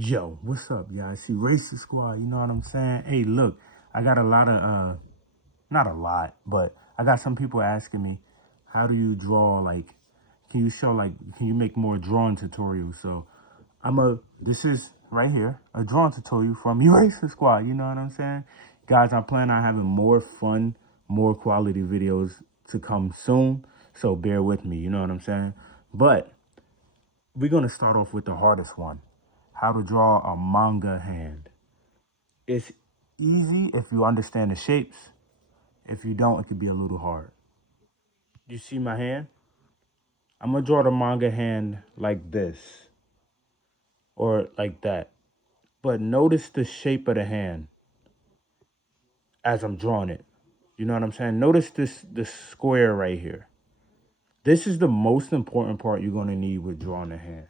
Yo, what's up, y'all? See Racist Squad, you know what I'm saying? Hey, look, I got a lot of not a lot, but I got some people asking me, how do you draw, like, can you show, like, can you make more drawing tutorials? So this is right here, a drawing tutorial from Racist Squad, you know what I'm saying? Guys, I plan on having more fun, more quality videos to come soon, so bear with me, you know what I'm saying? But we're gonna start off with the hardest one, how to draw a manga hand. It's easy if you understand the shapes. If you don't, it could be a little hard. You see my hand? I'm gonna draw the manga hand like this or like that. But notice the shape of the hand as I'm drawing it. You know what I'm saying? Notice this square right here. This is the most important part you're gonna need with drawing a hand.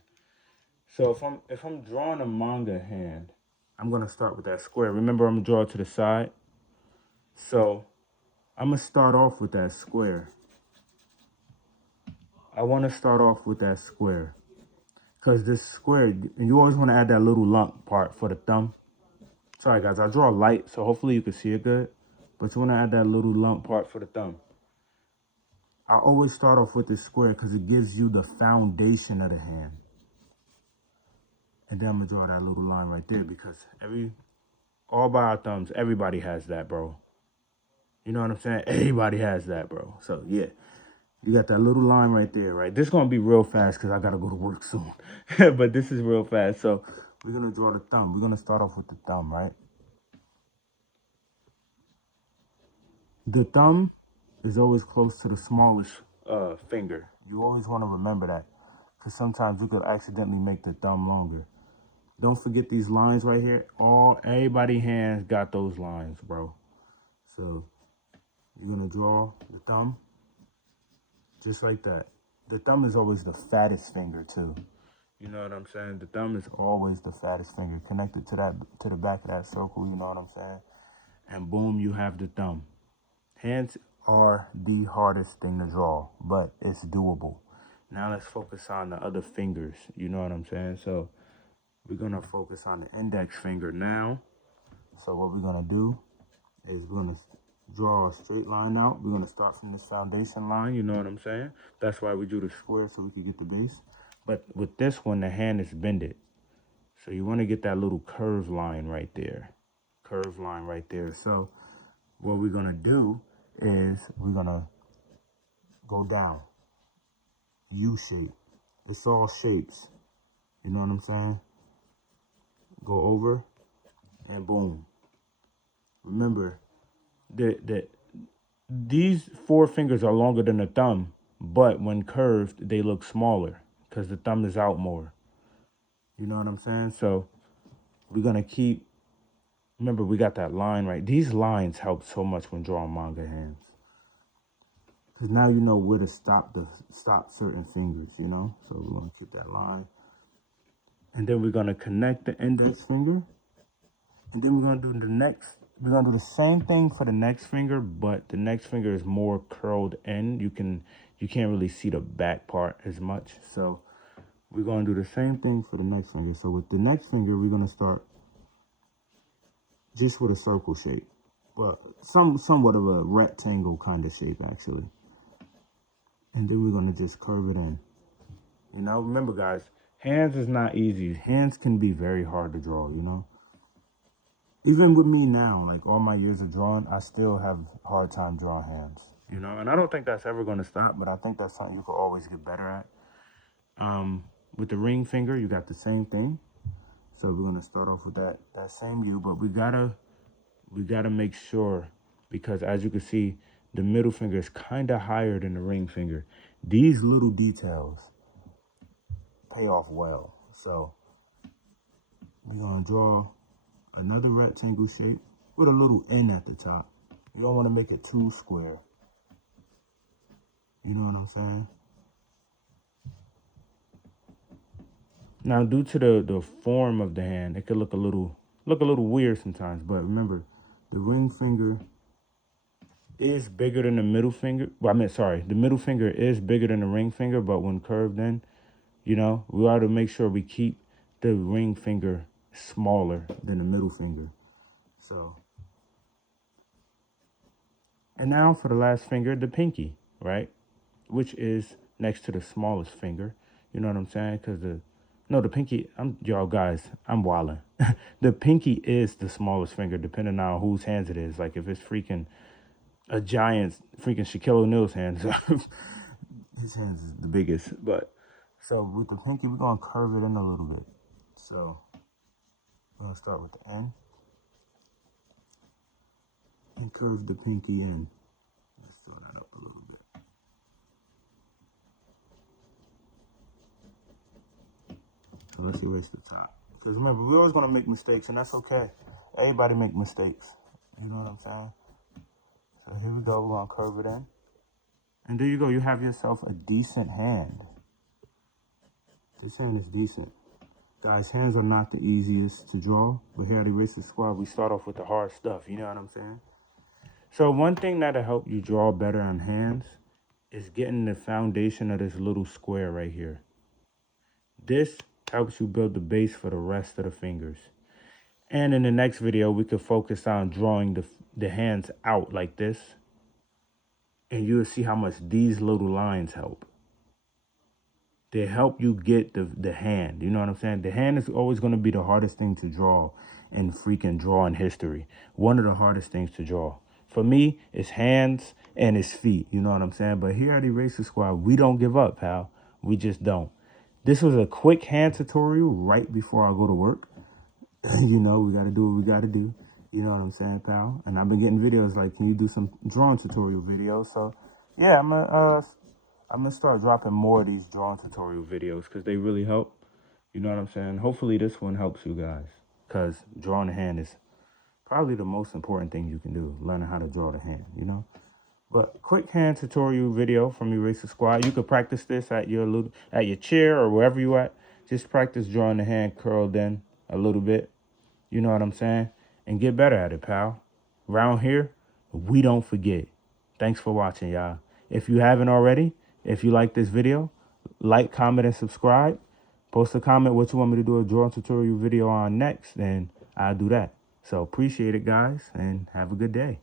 So if I'm drawing a manga hand, I'm gonna start with that square. Remember, I'm gonna draw it to the side. So I'm gonna start off with that square. I want to start off with that square because this square, and you always want to add that little lump part for the thumb. Sorry guys, I draw light, so hopefully you can see it good. But you want to add that little lump part for the thumb. I always start off with this square because it gives you the foundation of the hand. And then I'm gonna draw that little line right there because all by our thumbs, everybody has that, bro. You know what I'm saying? Everybody has that, bro. So yeah. You got that little line right there, right? This is going to be real fast because I got to go to work soon. But this is real fast. So we're going to draw the thumb. We're going to start off with the thumb, right? The thumb is always close to the smallest finger. You always want to remember that because sometimes you could accidentally make the thumb longer. Don't forget these lines right here. Everybody hands got those lines, bro. So you're going to draw the thumb just like that. The thumb is always the fattest finger too. You know what I'm saying? The thumb is always the fattest finger connected to the back of that circle, you know what I'm saying? And boom, you have the thumb. Hands are the hardest thing to draw, but it's doable. Now let's focus on the other fingers, you know what I'm saying? So we're gonna focus on the index finger now. So what we're gonna do is we're gonna draw a straight line out. We're gonna start from this foundation line, you know what I'm saying? That's why we drew the square so we could get the base. But with this one, the hand is bended. So you want to get that little curve line right there. Curve line right there. So what we're going to do is we're going to go down. U shape. It's all shapes. You know what I'm saying? Go over and boom. Remember that these four fingers are longer than the thumb, but when curved, they look smaller because the thumb is out more. You know what I'm saying? So we're going to keep, remember we got that line right. These lines help so much when drawing manga hands. Because now you know where to stop certain fingers, you know? So we're going to keep that line. And then we're going to connect the index finger. And then we're going to do we're going to do the same thing for the next finger, but the next finger is more curled in. You can't really see the back part as much. So we're going to do the same thing for the next finger. So with the next finger, we're going to start just with a circle shape. Well, somewhat of a rectangle kind of shape, actually. And then we're going to just curve it in. You know, remember, guys, hands is not easy. Hands can be very hard to draw, you know? Even with me now, like all my years of drawing, I still have a hard time drawing hands, you know? And I don't think that's ever going to stop, but I think that's something you could always get better at. With the ring finger, you got the same thing. So we're going to start off with that same U, but we gotta make sure, because as you can see, the middle finger is kind of higher than the ring finger. These little details pay off well. So we're gonna draw another rectangle shape with a little N at the top. You don't want to make it too square. You know what I'm saying? Now, due to the form of the hand, it could look a little weird sometimes. But remember, the ring finger is bigger than the middle finger. Well, the middle finger is bigger than the ring finger, but when curved in, you know, we ought to make sure we keep the ring finger smaller than the middle finger. So, and now for the last finger, the pinky, right? Which is next to the smallest finger. You know what I'm saying? Because the pinky, y'all guys, I'm wilding. The pinky is the smallest finger, depending on whose hands it is. Like if it's freaking a giant's, freaking Shaquille O'Neal's hands, his hands is the biggest. But so with the pinky, we're gonna curve it in a little bit. So we're gonna start with the end and curve the pinky in. Let's throw that up a little bit. So let's erase the top. Because remember, we're always gonna make mistakes, and that's okay. Everybody make mistakes. You know what I'm saying? So here we go. We're gonna curve it in. And there you go. You have yourself a decent hand. This hand is decent. Guys, hands are not the easiest to draw, but here at Eraser Squad, we start off with the hard stuff. You know what I'm saying? So one thing that'll help you draw better on hands is getting the foundation of this little square right here. This helps you build the base for the rest of the fingers. And in the next video, we could focus on drawing the hands out like this. And you'll see how much these little lines help. They help you get the hand. You know what I'm saying? The hand is always going to be the hardest thing to draw in freaking drawing history. One of the hardest things to draw. For me, it's hands and it's feet. You know what I'm saying? But here at Eraser Squad, we don't give up, pal. We just don't. This was a quick hand tutorial right before I go to work. You know, we got to do what we got to do. You know what I'm saying, pal? And I've been getting videos like, can you do some drawing tutorial videos? So, yeah, I'm gonna start dropping more of these drawing tutorial videos because they really help. You know what I'm saying? Hopefully this one helps you guys, because drawing a hand is probably the most important thing you can do, learning how to draw the hand, you know? But quick hand tutorial video from Eraser Squad. You could practice this at your chair or wherever you at. Just practice drawing the hand curled in a little bit. You know what I'm saying? And get better at it, pal. Around here, we don't forget. Thanks for watching, y'all. If you haven't already, if you like this video, like, comment, and subscribe. Post a comment what you want me to do a drawing tutorial video on next, and I'll do that. So appreciate it, guys, and have a good day.